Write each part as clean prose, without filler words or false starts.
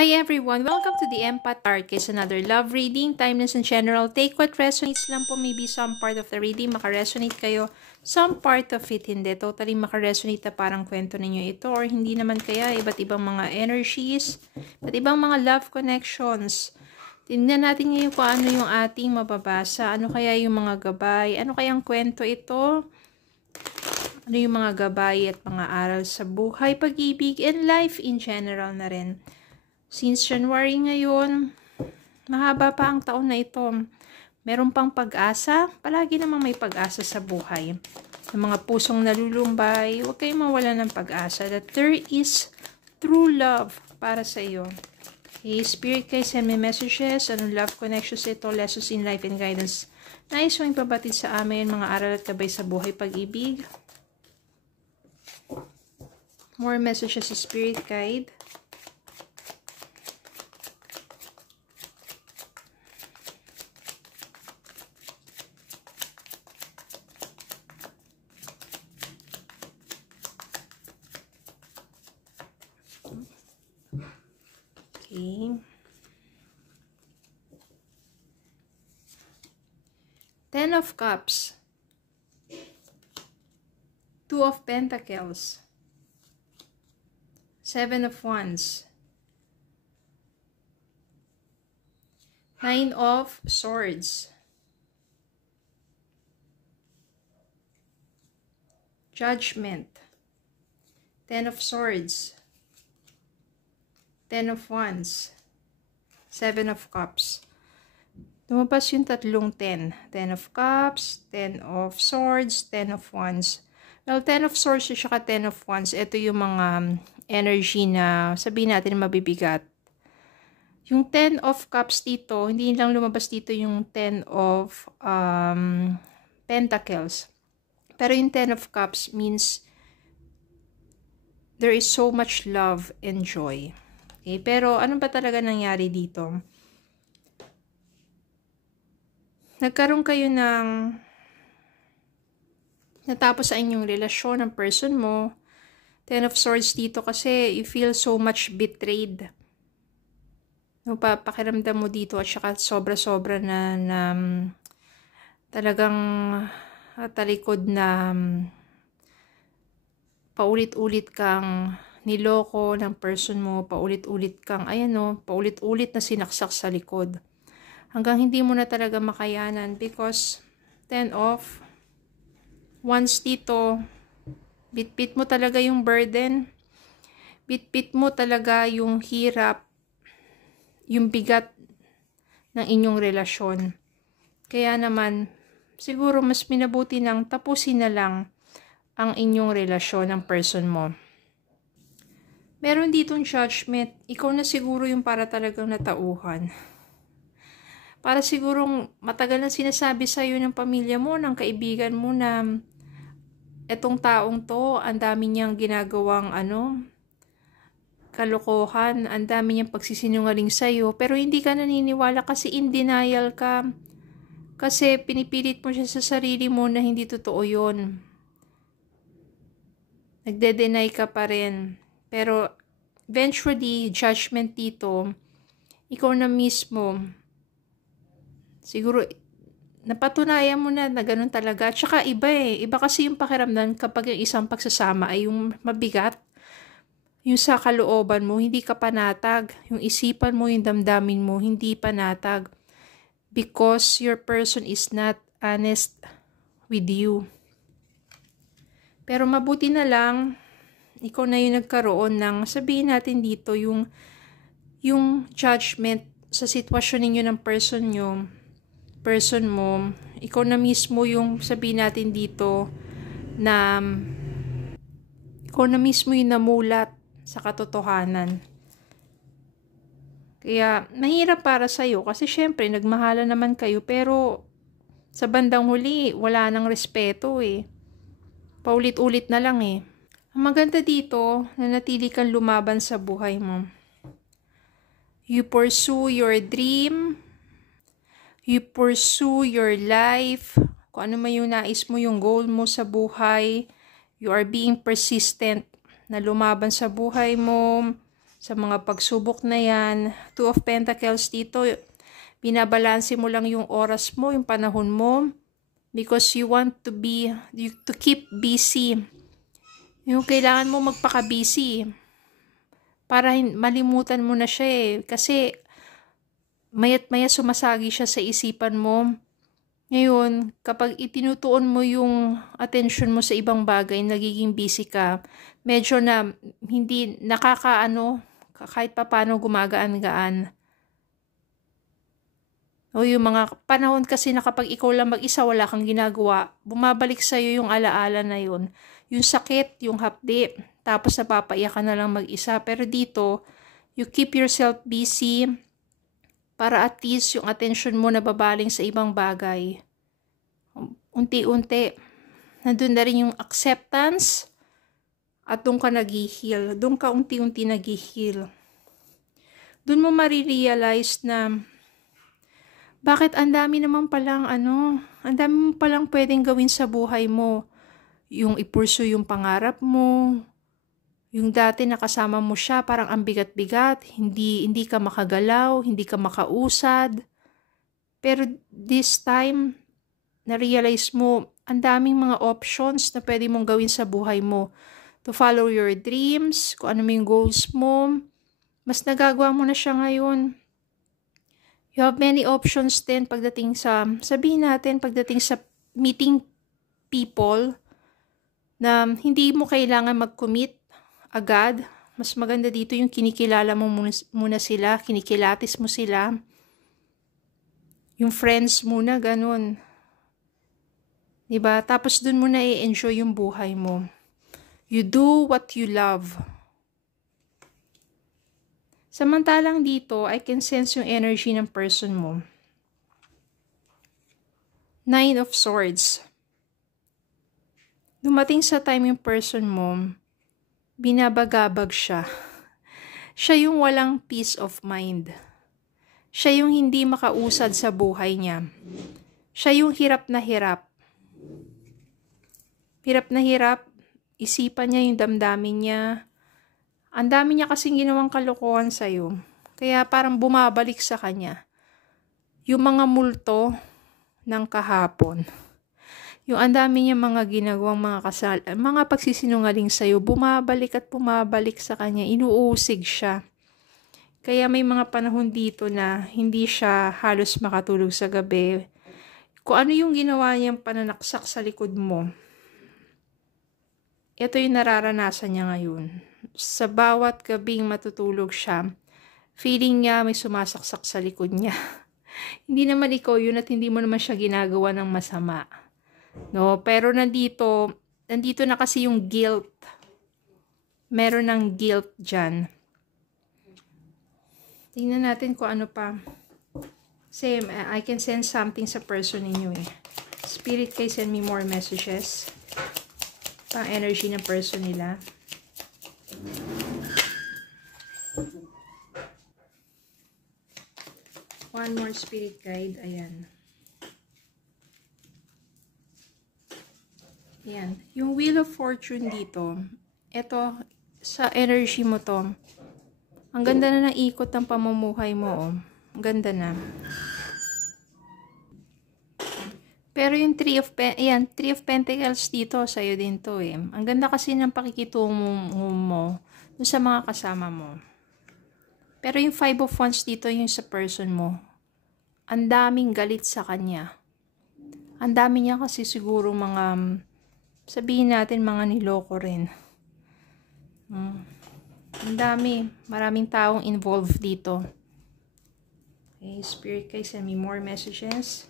Hi everyone! Welcome to the Empath Arcade, another love reading, timeless and general. Take what resonates lang po, maybe some part of the reading makaresonate kayo, some part of it hindi. Totally makaresonate na parang kwento ninyo ito or hindi naman kaya iba't ibang mga energies, iba't ibang mga love connections. Tingnan natin ngayon kung ano yung ating mababasa, ano kaya yung mga gabay, ano kayang kwento ito, ano yung mga gabay at mga aral sa buhay, pag-ibig, and life in general na rin. Since January ngayon, mahaba pa ang taon na ito. Meron pang pag-asa. Palagi namang may pag-asa sa buhay. Ng mga pusong nalulumbay, huwag kayong mawala ng pag-asa that there is true love para sa iyo. Okay, Spirit guys, send me messages. Anong love connections ito? Lessons in life and guidance. Nais mo ipabatid sa amin mga aral at gabay sa buhay, pag-ibig. More messages sa Spirit Guide. Okay. 10 of Cups. 2 of Pentacles. 7 of Wands. 9 of Swords. Judgment. 10 of Swords. 10 of Wands, 7 of Cups. Lumabas yung tatlong 10. 10 of Cups, 10 of Swords, 10 of Wands. Well, 10 of Swords at saka 10 of Wands, ito yung mga energy na sabihin natin mabibigat. Yung 10 of Cups dito, hindi lang lumabas dito yung 10 of Pentacles. Pero yung 10 of Cups means there is so much love and joy. Okay, pero ano ba talaga nangyari dito? Nagkaroon kayo ng natapos sa inyong relasyon ng person mo. 10 of Swords dito kasi you feel so much betrayed. No, pakiramdam mo dito at saka sobra-sobra na talagang talikod na paulit-ulit kang niloko ng person mo, paulit-ulit kang, paulit-ulit na sinaksak sa likod. Hanggang hindi mo na talaga makayanan because 10 of Wands dito, bit-bit mo talaga yung burden, bit-bit mo talaga yung hirap, yung bigat ng inyong relasyon. Kaya naman, siguro mas minabuti nang tapusin na lang ang inyong relasyon ng person mo. Meron ditong judgment. Ikaw na siguro yung para talagang natauhan. Para sigurong matagal na sinasabi sa'yo ng pamilya mo, ng kaibigan mo na etong taong to, ang dami niyang ginagawang kalokohan, ang dami niyang pagsisinungaling sa'yo, pero hindi ka naniniwala kasi in denial ka. Kasi pinipilit mo siya sa sarili mo na hindi totoo yun. Nagde-deny ka pa rin. Pero, eventually, judgment dito, ikaw na mismo, siguro, napatunayan mo na ganun talaga. Tsaka iba iba kasi yung pakiramdam kapag yung isang pagsasama ay yung mabigat, yung sa kalooban mo, hindi ka panatag. Yung isipan mo, yung damdamin mo, hindi panatag. Because your person is not honest with you. Pero mabuti na lang, ikaw na yung nagkaroon ng, sabihin natin dito, yung judgment sa sitwasyon ninyo ng person mo, ikaw na mismo yung, sabihin natin dito, na ikaw na mismo yung namulat sa katotohanan. Kaya, mahirap para sa'yo, kasi syempre, nagmahala naman kayo, pero sa bandang huli, wala nang respeto Paulit-ulit na lang Ang maganda dito, nanatili kang lumaban sa buhay mo. You pursue your dream. You pursue your life. Kung ano man yung nais mo, yung goal mo sa buhay. You are being persistent na lumaban sa buhay mo. sa mga pagsubok na yan. Two of Pentacles dito, binabalanse mo lang yung oras mo, yung panahon mo, because you want to keep busy. Yung kailangan mo magpaka-busy para malimutan mo na siya eh. Kasi maya't maya sumasagi siya sa isipan mo. Ngayon, kapag itinutuon mo yung attention mo sa ibang bagay, nagiging busy ka, medyo na hindi kahit paano gumagaan-gaan. O yung mga panahon kasi na kapag ikaw lang mag-isa, wala kang ginagawa, bumabalik sa'yo yung alaala na yun. Yung sakit, yung hapdi, tapos napapaiyak ka na lang mag-isa. Pero dito, you keep yourself busy, para at least yung attention mo nababaling sa ibang bagay. Unti-unti, nandun na rin yung acceptance at doon ka nag-heal. Doon ka unti-unti nag-heal. Doon mo marirealize na bakit ang dami naman palang ang dami mo palang pwedeng gawin sa buhay mo. Yung i-pursue yung pangarap mo, yung dati nakasama mo siya, parang ang bigat-bigat, hindi ka makagalaw, hindi ka makausad. Pero this time, na-realize mo, ang daming mga options na pwede mong gawin sa buhay mo. To follow your dreams, kung ano yung goals mo, mas nagagawa mo na siya ngayon. You have many options din pagdating pagdating sa meeting people, na hindi mo kailangan mag-commit agad. Mas maganda dito yung kinikilala mo muna sila, kinikilatis mo sila. Yung friends muna, ganun. Diba? Tapos dun mo na i-enjoy yung buhay mo. You do what you love. Samantalang dito, I can sense yung energy ng person mo. Nine of Swords. Dumating sa time yung person mo, binabagabag siya. Siya yung walang peace of mind. Siya yung hindi makausad sa buhay niya. Siya yung hirap na hirap. Hirap na hirap, isipan niya yung damdamin niya. Ang dami niya kasing ginawang kalokohan sa'yo. Kaya parang bumabalik sa kanya yung mga multo ng kahapon. Yung ang dami niya mga ginawang mga pagsisinungaling sa'yo, bumabalik at bumabalik sa kanya, inuusig siya. Kaya may mga panahon dito na hindi siya halos makatulog sa gabi. Kung ano yung ginawa niyang pananaksak sa likod mo, ito yung nararanasan niya ngayon. Sa bawat gabing matutulog siya, feeling niya may sumasaksak sa likod niya. Hindi naman ikaw yun at hindi mo naman siya ginagawa ng masama. No, pero nandito na kasi yung guilt. Meron ng guilt dyan. Tingnan natin kung ano pa. Same, I can sense something sa person ninyo eh. Spirit, kayo send me more messages. Pang energy ng person nila. One more spirit guide. Ayan. Yan. Yung Wheel of Fortune dito, ito, sa energy mo to, ang ganda na ng ikot ng pamumuhay mo, oh. Ang ganda na. Pero yung Three of Pentacles dito, sa'yo din to, eh. Ang ganda kasi ng pakikitungo mo dun sa mga kasama mo. Pero yung Five of Wands dito, yung sa person mo, ang daming galit sa kanya. Ang dami niya kasi siguro mga, sabihin natin mga niloko rin. Ang dami. Maraming taong involved dito. Okay, Spirit guys, send me more messages.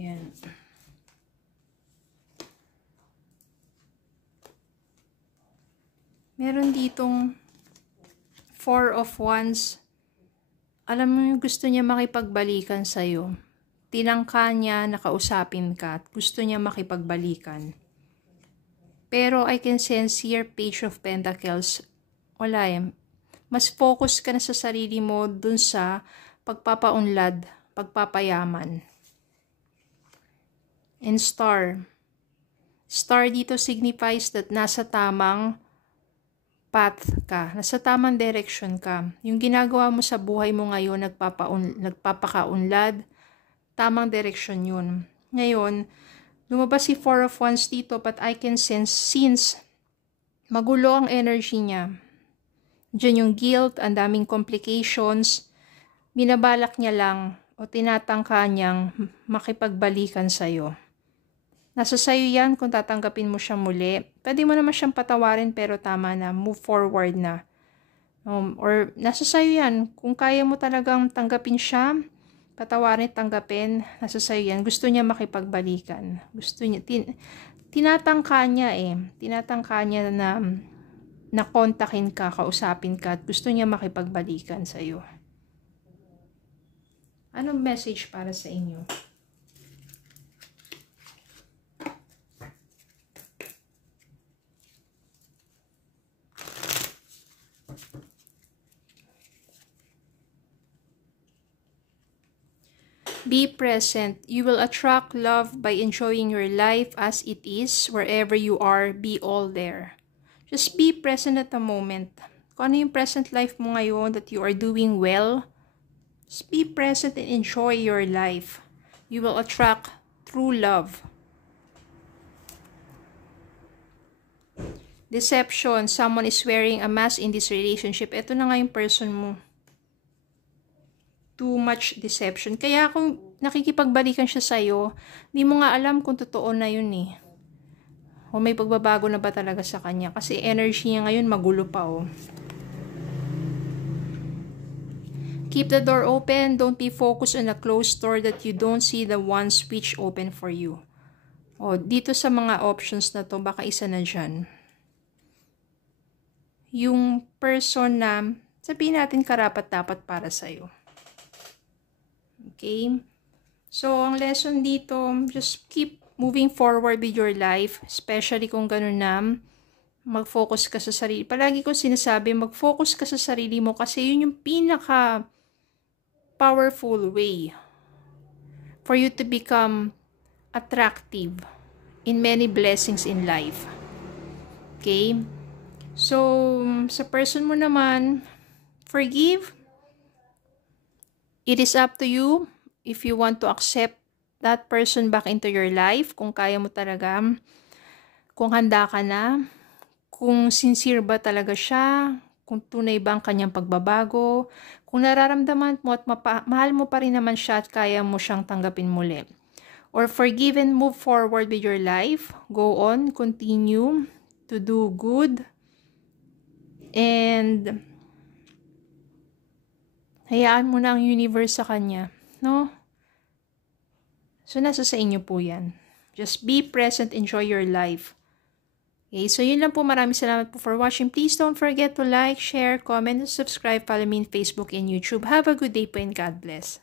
Yan. Meron ditong Four of Wands. Alam mo yung gusto niya makipagbalikan sa'yo. tinangka niya na kausapin ka at gusto niya makipagbalikan. Pero I can sense here, Page of Pentacles, wala eh. Mas focus ka na sa sarili mo dun sa pagpapaunlad, pagpapayaman. And Star. Star dito signifies that nasa tamang path ka, nasa tamang direction ka. Yung ginagawa mo sa buhay mo ngayon, nagpapakaunlad, tamang direction yun. Ngayon, lumabas si Four of Wands dito, but I can sense, since magulo ang energy niya, diyan yung guilt, ang daming complications, binabalak niya lang o tinatangka niyang makipagbalikan sa'yo. Nasa sayo yan kung tatanggapin mo siya muli. Pwede mo naman siyang patawarin pero tama na, move forward na. Or nasa sayo yan, kung kaya mo talagang tanggapin siya, patawarin, tanggapin, nasa sayo yan. Gusto niya makipagbalikan. Gusto niya, tinatangka niya eh. Tinatangka niya na kontakin ka, kausapin ka, at gusto niya makipagbalikan sa'yo. Anong message para sa inyo? Be present. You will attract love by enjoying your life as it is. Wherever you are, be all there. Just be present at the moment. Kung ano yung present life mo ngayon, that you are doing well, just be present and enjoy your life. You will attract true love. Deception. Someone is wearing a mask in this relationship. Ito na nga yung person mo. Too much deception. Kaya kung nakikipagbalikan siya sa'yo, di mo nga alam kung totoo na yun eh. O may pagbabago na ba talaga sa kanya. Kasi energy niya ngayon magulo pa oh. Keep the door open. Don't be focused on a closed door that you don't see the one switch open for you. O, dito sa mga options na to, baka isa na dyan. Yung person na, sabihin natin karapat-dapat para sa'yo. Okay? So, ang lesson dito, just keep moving forward with your life, especially kung ganun na, mag-focus ka sa sarili. Palagi ko sinasabi, mag-focus ka sa sarili mo kasi yun yung pinaka-powerful way for you to become attractive in many blessings in life. Okay? So, sa person mo naman, forgive. It is up to you if you want to accept that person back into your life. Kung kaya mo talaga, kung handa ka na, kung sincere ba talaga siya, kung tunay ba ang kanyang pagbabago, kung nararamdaman mo at mahal mo pa rin naman siya at kaya mo siyang tanggapin muli. Or forgive and move forward with your life. Go on, continue to do good. And hayaan mo na ang universe sa kanya, no? So, nasa sa inyo po yan. Just be present, enjoy your life. Okay, so yun lang po. Maraming salamat po for watching. Please don't forget to like, share, comment, and subscribe. Follow me on Facebook and YouTube. Have a good day po and God bless.